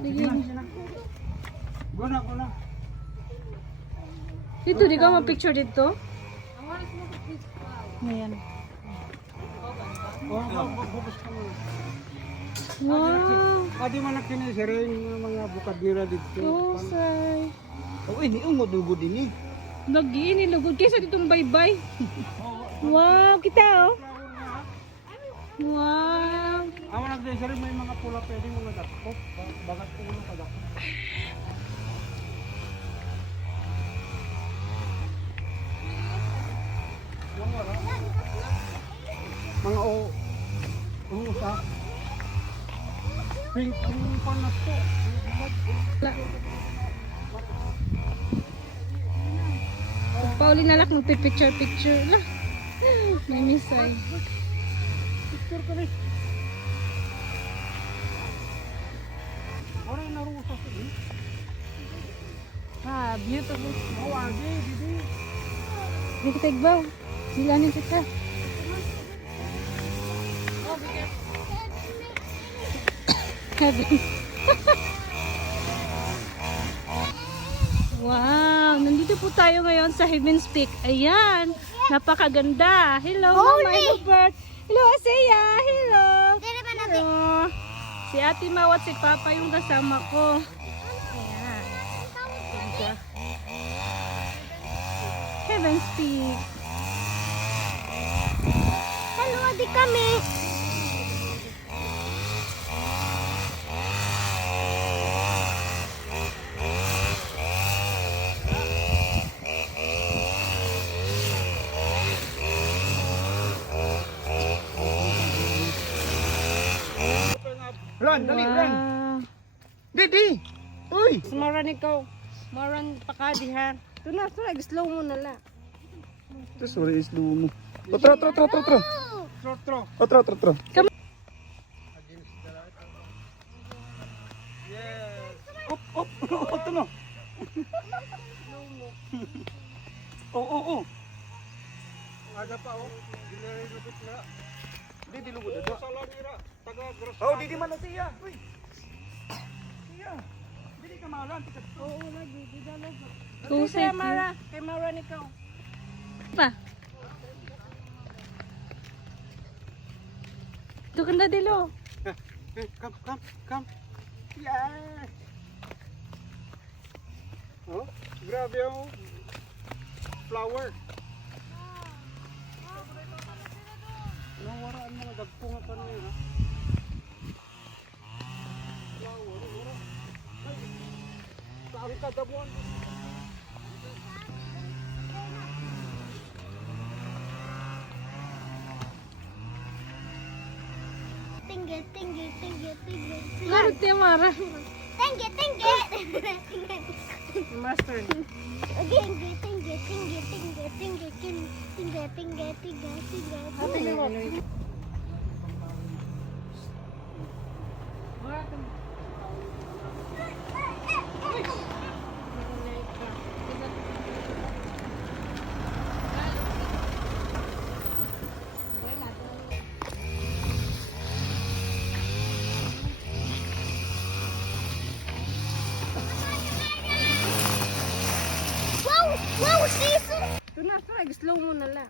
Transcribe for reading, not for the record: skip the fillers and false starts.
Sige. Guna. Dito, di ka ma-picture dito? Ayan. Focus ka mo. Wow. Adi man nakinisaring mga bukad nila dito. Kusay. Oh, ini ungo dugo din eh. Lagi ini lugod kaysa ditong baybay. Wow, kita oh. Wow. Amo nagdesiring may mga pula pwede mga dakop. Bagat ko ulo ka dakop. Mga sa pink panas po. Pauli na lang magpipicture lah. May misay. Picture ka rin. Oray na rusa sa din. Ah, beautiful. Oh, agi, didi. Hindi kita igbaw. Silanin kita. Wow, nandito po tayo ngayon sa Heaven's Peak. Ayan, napakaganda. Hello, Mama Hubert. Hello, Asea. Hello. Hello. Si Ate Mau at si Papa yung kasama ko. Ayan. Ganda. Heaven's Peak. Hello, adi kami. Run, dali, run. Didi. Uy. Semaran ikaw. Maran pakadihan. Ito na, slow mo na lang. Ito, sorry, slow mo. Tro. Tro. Yes. Up. Ito no. Oh. Ada pa oh. Dinilipit na. Didi lugod na. Salanira. Oh, didi man na siya. Uy. Siya. Didi ka malan. Oo, lagi. Didi lagi. Kusay Mara. Kay Mara ikaw. pa. Ito kanda dilo. Come. Yes. Oh, grabe yung flower. Nawaraan mga dagpunga pa niya, ha? Flower, wala. Saan ka dabuan? Tinggi. Larot niya, Mara. Tinggi. Master. Tinggi. Wow, siso. Ito na, slow mo na lang.